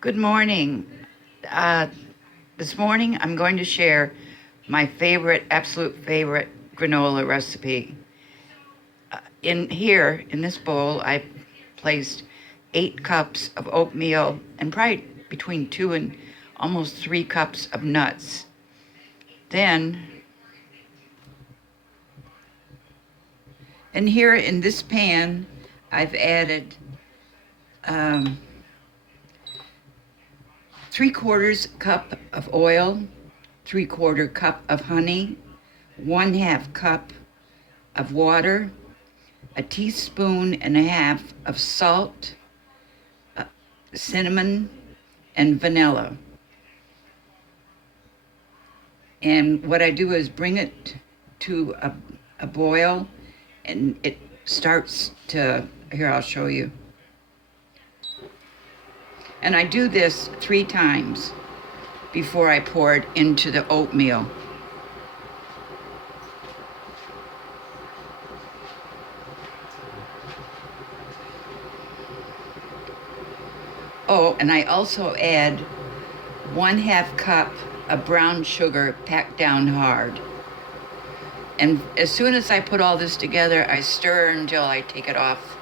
Good morning. Uh, this morning I'm going to share my absolute favorite granola recipe. In this bowl, I placed 8 cups of oatmeal and probably between 2 and almost 3 cups of nuts. Then, and here in this pan, I've added 3/4 cup of oil, 3/4 cup of honey, 1/2 cup of water, a teaspoon and a half of salt, cinnamon, and vanilla. And what I do is bring it to a boil, and it starts to, here, I'll show you. And I do this 3 times before I pour it into the oatmeal. Oh, and I also add 1/2 cup of brown sugar packed down hard. And as soon as I put all this together, I stir until I take it off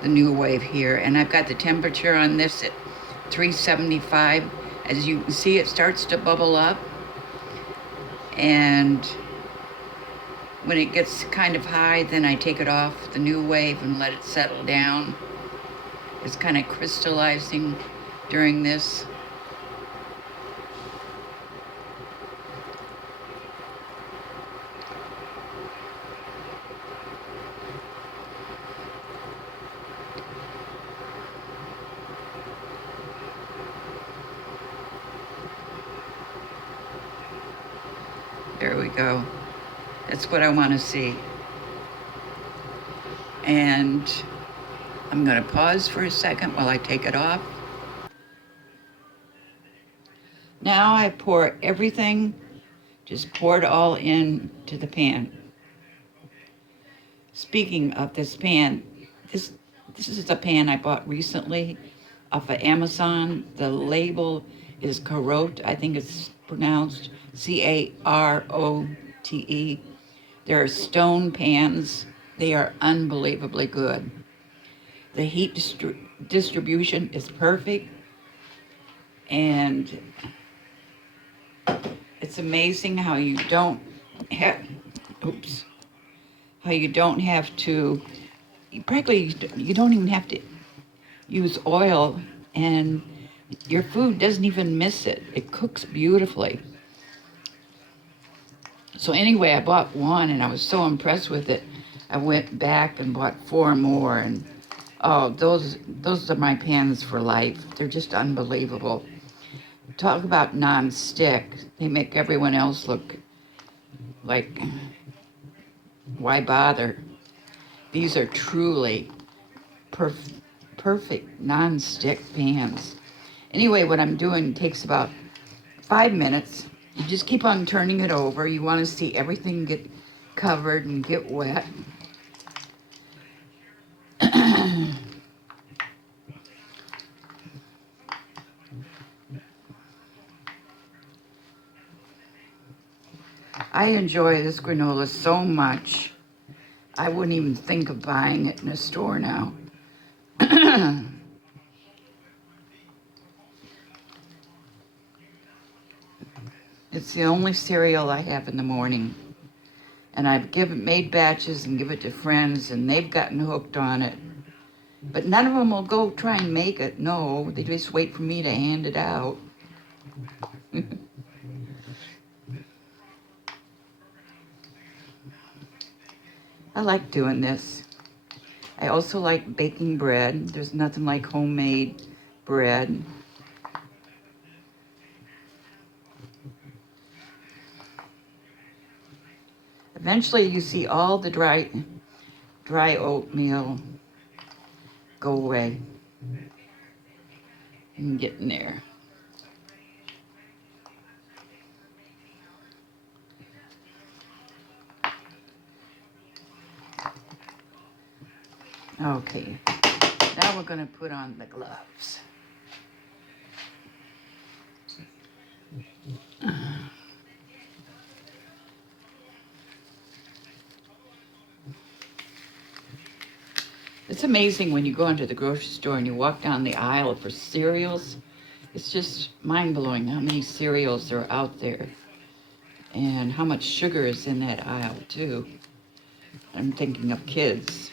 the new wave here. And I've got the temperature on this at 375. As you can see, it starts to bubble up. And when it gets kind of high, then I take it off the new wave and let it settle down. It's kind of crystallizing during this. There we go. That's what I want to see. And I'm going to pause for a second while I take it off. Now I pour everything, just pour it all into the pan. Speaking of this pan, this is a pan I bought recently off of Amazon. The label is Carote. I think it's pronounced Carote. They're stone pans. They are unbelievably good. The heat distribution is perfect, and it's amazing how you don't have, how you don't have to, practically you don't even have to use oil, and your food doesn't even miss it. It cooks beautifully. So anyway, I bought one and I was so impressed with it. I went back and bought 4 more, and oh, those are my pans for life. They're just unbelievable. Talk about non-stick. They make everyone else look like, why bother? These are truly perfect non-stick pans. Anyway, what I'm doing takes about 5 minutes. You just keep on turning it over. You want to see everything get covered and get wet. I enjoy this granola so much, I wouldn't even think of buying it in a store now. It's the only cereal I have in the morning. And I've made batches and give it to friends, and they've gotten hooked on it. But none of them will go try and make it. No, they just wait for me to hand it out. I like doing this. I also like baking bread. There's nothing like homemade bread. Eventually you see all the dry oatmeal go away. I'm getting there. Okay, now we're going to put on the gloves. It's amazing when you go into the grocery store and you walk down the aisle for cereals. It's just mind-blowing how many cereals are out there and how much sugar is in that aisle too. I'm thinking of kids.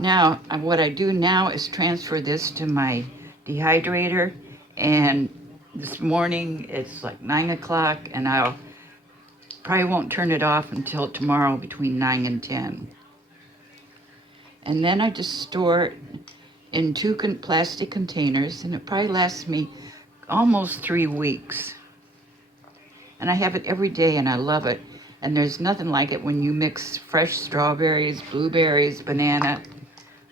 Now, what I do now is transfer this to my dehydrator, and this morning it's like 9 o'clock, and I'll probably won't turn it off until tomorrow between 9 and 10. And then I just store it in two plastic containers, and it probably lasts me almost 3 weeks. And I have it every day, and I love it. And there's nothing like it when you mix fresh strawberries, blueberries, banana.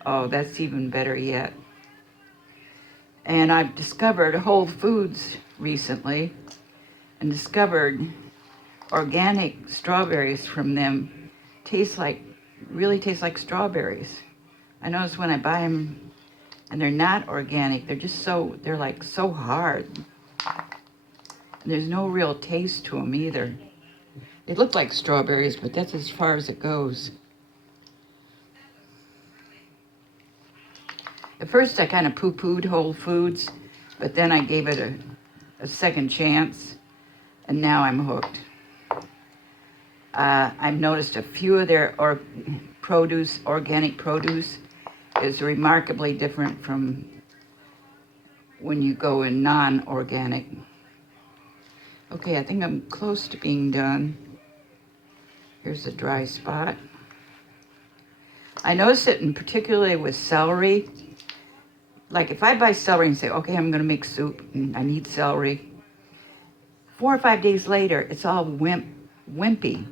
Oh, that's even better yet. And I've discovered Whole Foods recently and discovered organic strawberries from them really taste like strawberries. I notice when I buy them and they're not organic, they're like so hard. And there's no real taste to them either. They look like strawberries, but that's as far as it goes. At first, I kind of poo-pooed Whole Foods, but then I gave it a second chance, and now I'm hooked. I've noticed a few of their organic produce, is remarkably different from when you go in non-organic. Okay, I think I'm close to being done. Here's a dry spot. I notice it in particularly with celery. Like if I buy celery and say, okay, I'm gonna make soup and I need celery, 4 or 5 days later, it's all wimpy,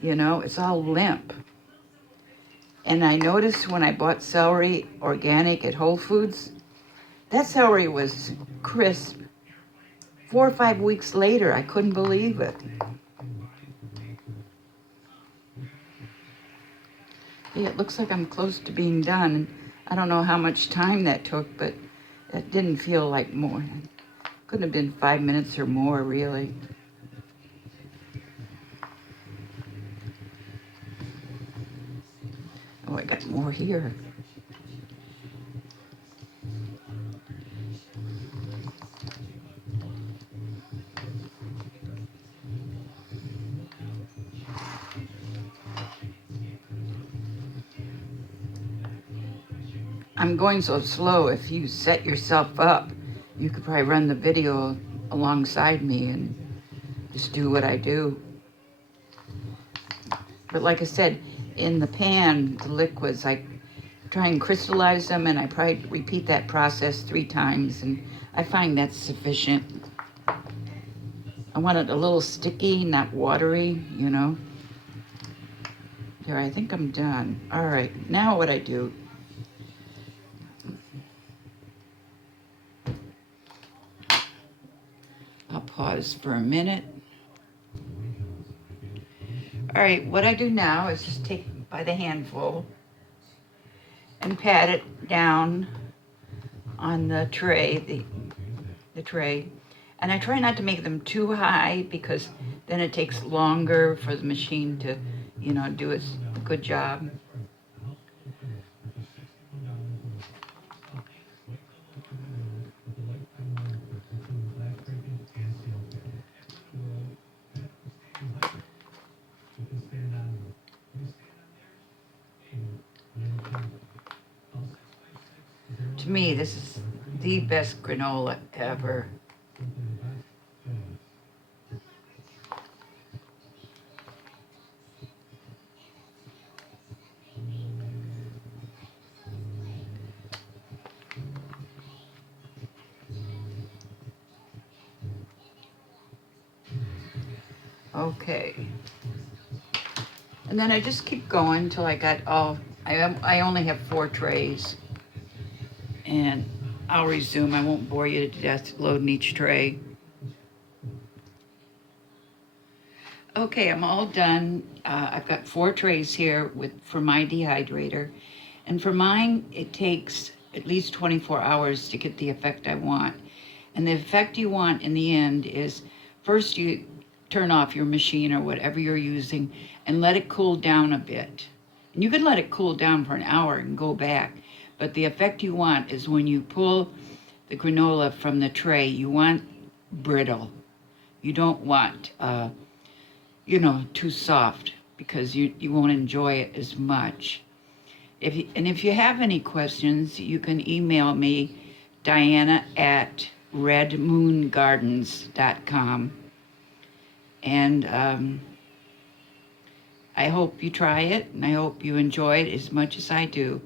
it's all limp. And I noticed when I bought celery organic at Whole Foods, that celery was crisp. 4 or 5 weeks later, I couldn't believe it. Yeah, it looks like I'm close to being done. I don't know how much time that took, but it didn't feel like more. Couldn't have been 5 minutes or more, really. Oh, I got more here. I'm going so slow. If you set yourself up, you could probably run the video alongside me and just do what I do. But like I said, in the pan, the liquids, I try and crystallize them, and I probably repeat that process 3 times, and I find that's sufficient. I want it a little sticky, not watery, There, I think I'm done. All right, now what I do, I'll pause for a minute. All right, what I do now is just take by the handful and pat it down on the tray, the tray. And I try not to make them too high because then it takes longer for the machine to, do its good job. To me, this is the best granola ever. Okay. And then I just keep going until I got I only have 4 trays. And I'll resume. I won't bore you to death loading each tray. Okay, I'm all done. I've got 4 trays here for my dehydrator. And for mine, it takes at least 24 hours to get the effect I want. And the effect you want in the end is first you turn off your machine or whatever you're using and let it cool down a bit. And you can let it cool down for an hour and go back. But the effect you want is when you pull the granola from the tray, you want brittle. You don't want, too soft, because you won't enjoy it as much. If you have any questions, you can email me, Diana at redmoongardens.com. And I hope you try it, and I hope you enjoy it as much as I do.